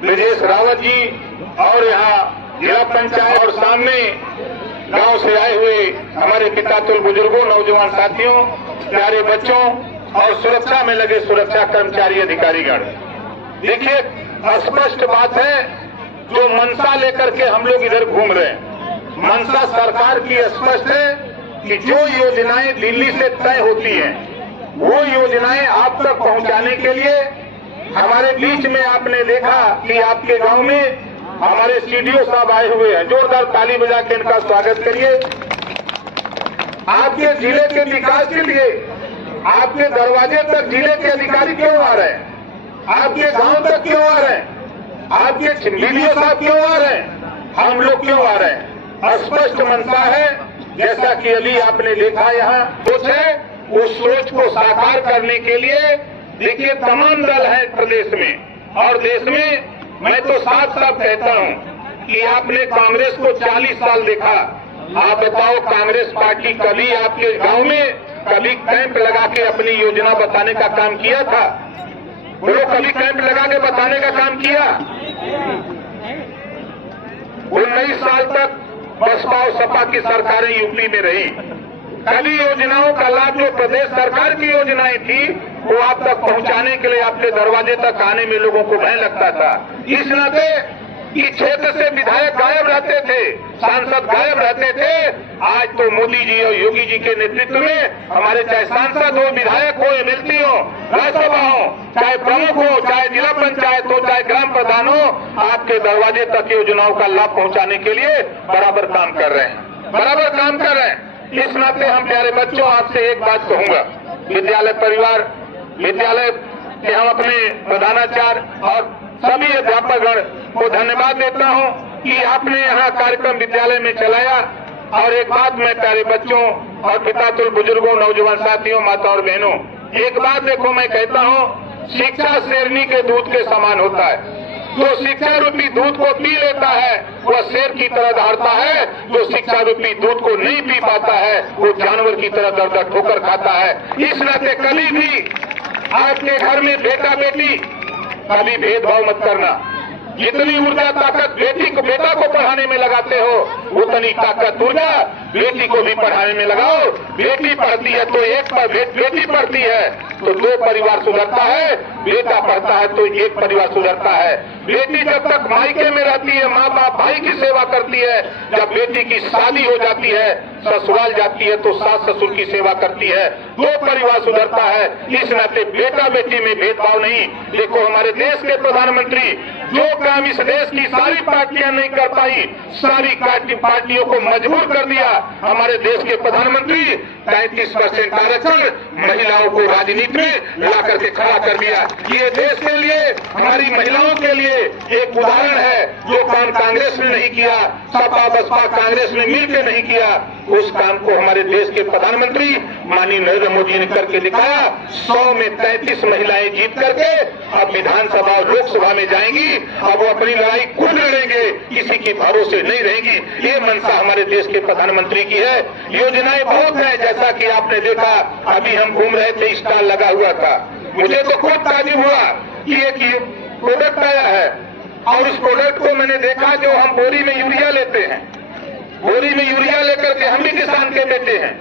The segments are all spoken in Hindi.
ब्रजेश रावत जी और यहाँ जिला पंचायत और सामने गांव से आए हुए हमारे पितातुल बुजुर्गों, नौजवान साथियों, प्यारे बच्चों और सुरक्षा में लगे सुरक्षा कर्मचारी अधिकारीगण। देखिए, स्पष्ट बात है, जो मंशा लेकर के हम लोग इधर घूम रहे हैं, मंशा सरकार की स्पष्ट है कि जो योजनाएं दिल्ली से तय होती हैं, वो योजनाएं आप तक पहुंचाने के लिए हमारे बीच में आपने देखा कि आपके गांव में हमारे सीडीओ साहब आए हुए हैं। जोरदार ताली बजा के इनका स्वागत करिए। आपके जिले के विकास के लिए आपके दरवाजे तक जिले के अधिकारी क्यों आ रहे हैं? आपके गांव तक क्यों आ रहे हैं? आपके सीडीओ साहब क्यों आ रहे हैं? हम लोग क्यों आ रहे हैं? स्पष्ट मंशा है, जैसा कि अभी आपने देखा यहाँ सोच है, उस सोच को साकार करने के लिए देखिए तमाम दल है प्रदेश में और देश में। मैं तो साफ साफ कहता हूं कि आपने कांग्रेस को 40 साल देखा। आप बताओ, कांग्रेस पार्टी कभी आपके गांव में कभी कैंप लगा के अपनी योजना बताने का काम किया था? वो कभी कैंप लगा के बताने का काम किया? 19 साल तक बसपा और सपा की सरकारें यूपी में रही। कभी योजनाओं का लाभ जो प्रदेश सरकार की योजनाएं थी वो आप तक पहुंचाने के लिए आपके दरवाजे तक आने में लोगों को भय लगता था। इस नाते कि क्षेत्र से विधायक गायब रहते थे, सांसद गायब रहते थे। आज तो मोदी जी और योगी जी के नेतृत्व में हमारे चाहे सांसद हो, विधायक हो, एमएलसी हो, राज्यसभा हो, चाहे प्रमुख हो, चाहे जिला पंचायत हो, चाहे ग्राम प्रधान हो, आपके दरवाजे तक योजनाओं का लाभ पहुंचाने के लिए बराबर काम कर रहे हैं, बराबर काम कर रहे हैं। इस नाते हम प्यारे बच्चों आपसे एक बात कहूंगा, विद्यालय परिवार, विद्यालय के हम अपने प्रधानाचार्य और सभी अध्यापकगण को धन्यवाद देता हूं कि आपने यहाँ कार्यक्रम विद्यालय में चलाया। और एक बात मैं प्यारे बच्चों और पितातुल बुजुर्गों, नौजवान साथियों, माता और बहनों, एक बात देखो, मैं कहता हूं, शिक्षा शेरनी के दूध के समान होता है। जो शिक्षा रूपी दूध को पी लेता है वह शेर की तरह दहाड़ता है, जो शिक्षा रूपी दूध को नहीं पी पाता है वो जानवर की तरह दर दर ठोकर खाता है। इस नाते कभी भी आपके घर में बेटा बेटी कभी भेदभाव मत करना। जितनी ऊर्जा ताकत बेटा को पढ़ाने में लगाते हो, उतनी ताकत ऊर्जा बेटी को भी पढ़ाने में लगाओ। बेटी पढ़ती है तो एक पर बेटी पढ़ती है तो 2 परिवार सुधरता है, बेटा पढ़ता है तो 1 परिवार सुधरता है। बेटी जब तक मायके में रहती है, माँ बाप भाई की सेवा करती है, जब बेटी की शादी हो जाती है, ससुराल जाती है तो सास ससुर की सेवा करती है, 2 परिवार सुधरता है। इस नाते बेटा बेटी में भेदभाव नहीं। देखो, हमारे देश के प्रधानमंत्री जो काम इस देश की सारी पार्टियां नहीं कर पाई, सारी पार्टियों को मजबूर कर दिया। हमारे देश के प्रधानमंत्री 35% आरक्षण महिलाओं को राजनीति में ला करके खड़ा कर दिया। ये देश के लिए, हमारी महिलाओं के लिए एक उदाहरण है। जो काम कांग्रेस ने नहीं किया, सपा बसपा कांग्रेस ने मिलकर नहीं किया, उस काम को हमारे देश के प्रधानमंत्री माननीय नरेंद्र मोदी ने करके दिखाया। 100 में 33 महिलाएं जीत करके अब विधानसभा और लोकसभा में जाएंगी। अब वो अपनी लड़ाई खुद लड़ेंगे, किसी की भरोसे नहीं रहेंगी। ये मंशा हमारे देश के प्रधानमंत्री की है। योजनाएं बहुत है, जैसा कि आपने देखा, अभी हम घूम रहे थे, स्टॉल लगा हुआ था। मुझे तो खुद ताजुब हुआ कि एक प्रोडक्ट आया है और उस प्रोडक्ट को मैंने देखा, जो हम बोरी में यूरिया लेते हैं, बोरी में यूरिया लेकर के हम भी किसान के बेटे हैं,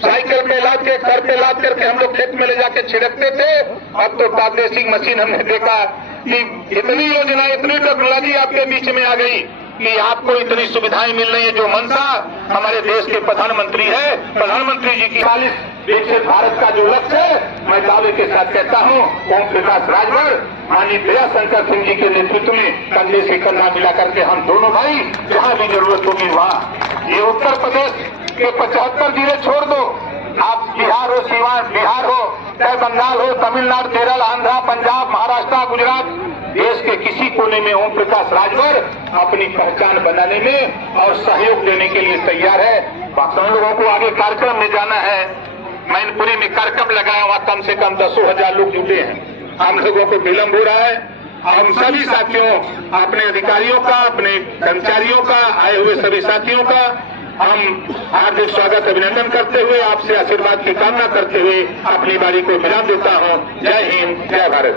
साइकिल पे लाद के, घर पे लाद करके हम लोग खेत में ले जाके छिड़कते थे। अब तो टापलेसिंग मशीन हमने देखा कि इतनी योजना, इतनी टेक्नोलॉजी आपके बीच में आ गई कि आपको इतनी सुविधाएं मिल रही है। जो मंशा हमारे देश के प्रधानमंत्री है, प्रधानमंत्री जी की 40 विकसित भारत का जो लक्ष्य है, मैं दावे के साथ कहता हूँ, ओम प्रकाश राजभर, माननीय दयाशंकर सिंह जी के नेतृत्व में कंधे से कंधा मिला करके हम दोनों भाई जहाँ भी जरूरत होगी वहाँ। ये उत्तर प्रदेश के 75 जिले छोड़ दो, आप बिहार हो, सीवान बिहार हो, चाहे बंगाल हो, तमिलनाडु, केरल, आंध्रा, पंजाब, महाराष्ट्र, गुजरात, देश के किसी कोने में ओम प्रकाश राजभर अपनी पहचान बनाने में और सहयोग देने के लिए तैयार है। बाकी लोगों को आगे कार्यक्रम में जाना है। मैनपुरी में कार्यक्रम लगाया, वहाँ कम से कम 10,000 लोग जुटे हैं। हम लोगों को विलंब हो रहा है। हम सभी साथियों, अपने अधिकारियों का, अपने कर्मचारियों का, आए हुए सभी साथियों का हम हार्दिक स्वागत अभिनंदन करते हुए, आपसे आशीर्वाद की कामना करते हुए अपनी बारी को विराम देता हूँ। जय हिंद, जय भारत।